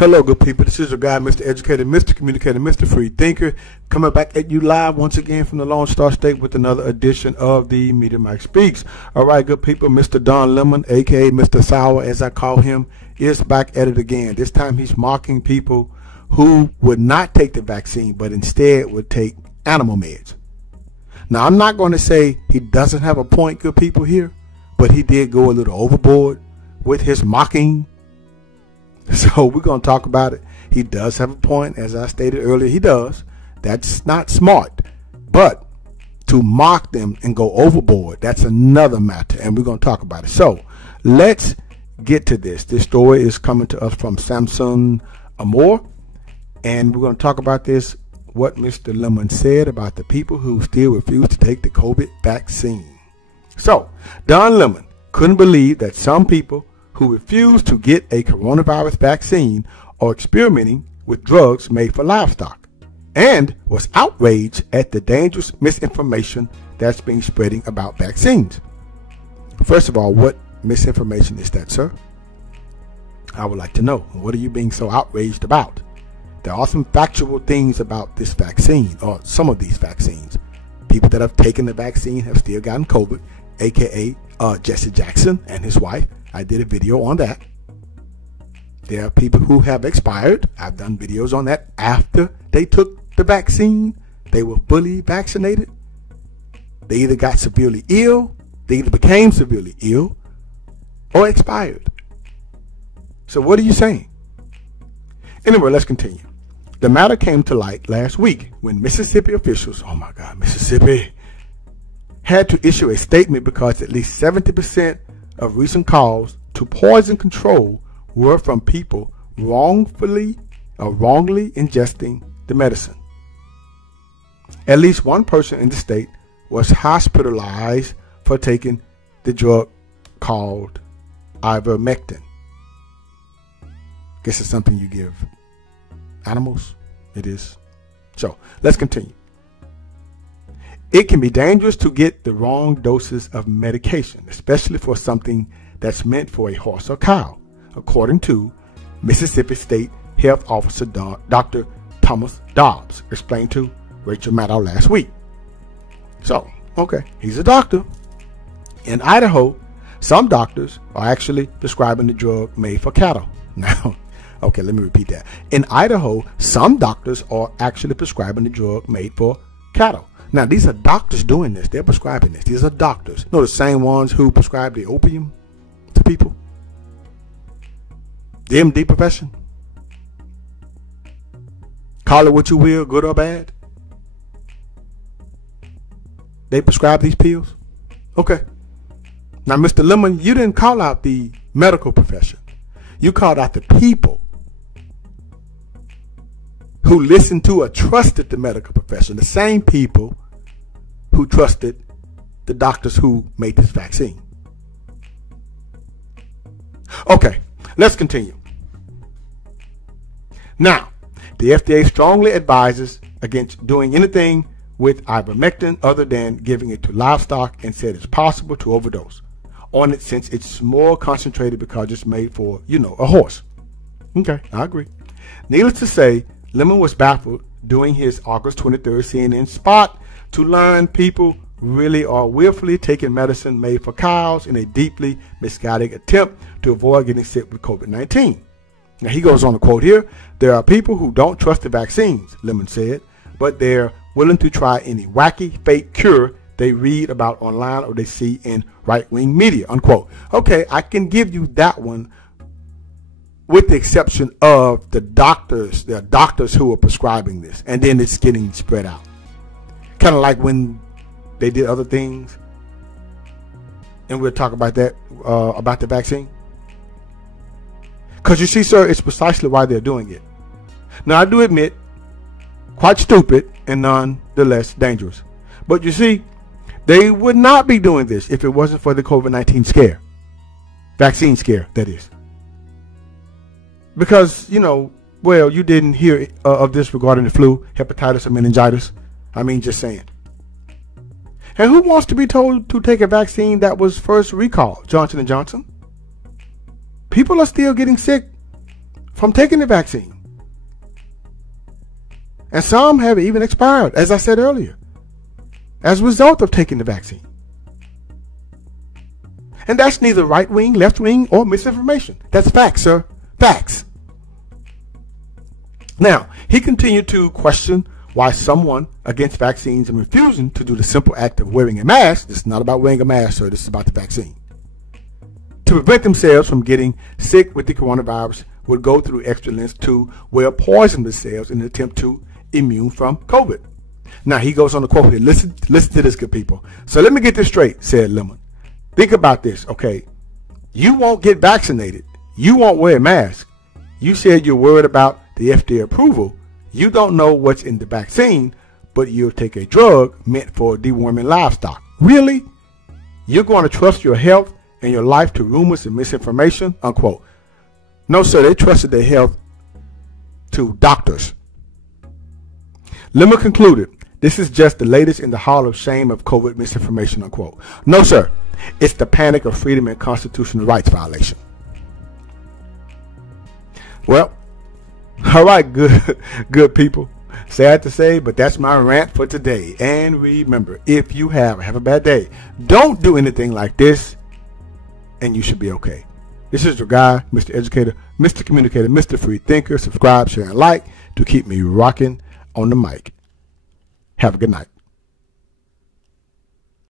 Hello, good people. This is your guy, Mr. Educator, Mr. Communicator, Mr. Free Thinker, coming back at you live once again from the Lone Star State with another edition of the Media Mike Speaks. All right, good people. Mr. Don Lemon, aka Mr. Sour, as I call him, is back at it again. This time he's mocking people who would not take the vaccine, but instead would take animal meds. Now, I'm not going to say he doesn't have a point, good people, here, but he did go a little overboard with his mocking. So we're going to talk about it. He does have a point, as I stated earlier. He does. That's not smart. But to mock them and go overboard, that's another matter, and we're going to talk about it. So let's get to this. This story is coming to us from Samson Amor, and we're going to talk about this, what Mr. Lemon said about the people who still refuse to take the COVID vaccine. So Don Lemon couldn't believe that some people who refused to get a coronavirus vaccine are experimenting with drugs made for livestock, and was outraged at the dangerous misinformation that's being spreading about vaccines. First of all, what misinformation is that, sir? I would like to know. What are you being so outraged about? There are some factual things about this vaccine, or some of these vaccines. People that have taken the vaccine have still gotten COVID, aka Jesse Jackson and his wife. I did a video on that. There are people who have expired. I've done videos on that after they took the vaccine. They were fully vaccinated. They either got severely ill, they either became severely ill, or expired. So what are you saying? Anyway, let's continue. The matter came to light last week when Mississippi officials, oh my God, Mississippi, had to issue a statement because at least 70% of recent calls to poison control were from people wrongly ingesting the medicine. At least one person in the state was hospitalized for taking the drug called ivermectin. Guess it's something you give animals. It is. So let's continue. It can be dangerous to get the wrong doses of medication, especially for something that's meant for a horse or cow, according to Mississippi State Health Officer Dr. Thomas Dobbs explained to Rachel Maddow last week. So, okay, he's a doctor. In Idaho, some doctors are actually prescribing the drug made for cattle. Now, okay, let me repeat that. In Idaho, some doctors are actually prescribing the drug made for cattle. Now, these are doctors doing this. They're prescribing this. These are doctors. You know, the same ones who prescribe the opium to people? The MD profession? Call it what you will, good or bad. They prescribe these pills? Okay. Now, Mr. Lemon, you didn't call out the medical profession. You called out the people who listened to or trusted the medical profession, the same people who trusted the doctors who made this vaccine. Okay, let's continue. Now, the FDA strongly advises against doing anything with ivermectin other than giving it to livestock, and said it's possible to overdose on it since it's more concentrated because it's made for, a horse. Okay, I agree. Needless to say, Lemon was baffled during his August 23rd CNN spot to learn people really are willfully taking medicine made for cows in a deeply misguided attempt to avoid getting sick with COVID-19. Now, he goes on to quote here, "There are people who don't trust the vaccines," Lemon said, "but they're willing to try any wacky, fake cure they read about online or they see in right-wing media," unquote. Okay, I can give you that one, with the exception of the doctors. There are doctors who are prescribing this, and then it's getting spread out. Kind of like when they did other things, and we'll talk about that, about the vaccine. Because you see, sir, it's precisely why they're doing it. Now, I do admit, quite stupid and nonetheless dangerous. But you see, they would not be doing this if it wasn't for the COVID-19 scare. Vaccine scare, that is. Because, well, you didn't hear of this regarding the flu, hepatitis, or meningitis. I mean, just saying. And who wants to be told to take a vaccine that was first recalled? Johnson & Johnson? People are still getting sick from taking the vaccine. And some have even expired, as I said earlier, as a result of taking the vaccine. And that's neither right wing, left wing, or misinformation. That's facts, sir. Facts. Now, he continued to question why someone against vaccines and refusing to do the simple act of wearing a mask, this is not about wearing a mask, sir, this is about the vaccine, to prevent themselves from getting sick with the coronavirus would go through extra lengths to wear poison themselves in an attempt to immune from COVID. Now, he goes on to quote here. Listen to this, good people. So let me get this straight, said Lemon. Think about this, okay? You won't get vaccinated. You won't wear a mask. You said you're worried about the FDA approval. You don't know what's in the vaccine, but you'll take a drug meant for deworming livestock. Really? You're going to trust your health and your life to rumors and misinformation? Unquote. No, sir, they trusted their health to doctors. Lemon concluded, this is just the latest in the hall of shame of COVID misinformation, unquote. No, sir, it's the panic of freedom and constitutional rights violation. Well, all right, good people. Sad to say, but that's my rant for today. And remember, if you have a bad day, don't do anything like this, and you should be okay. This is your guy, Mr. Educator, Mr. Communicator, Mr. Free Thinker. Subscribe, share, and like to keep me rocking on the mic. Have a good night.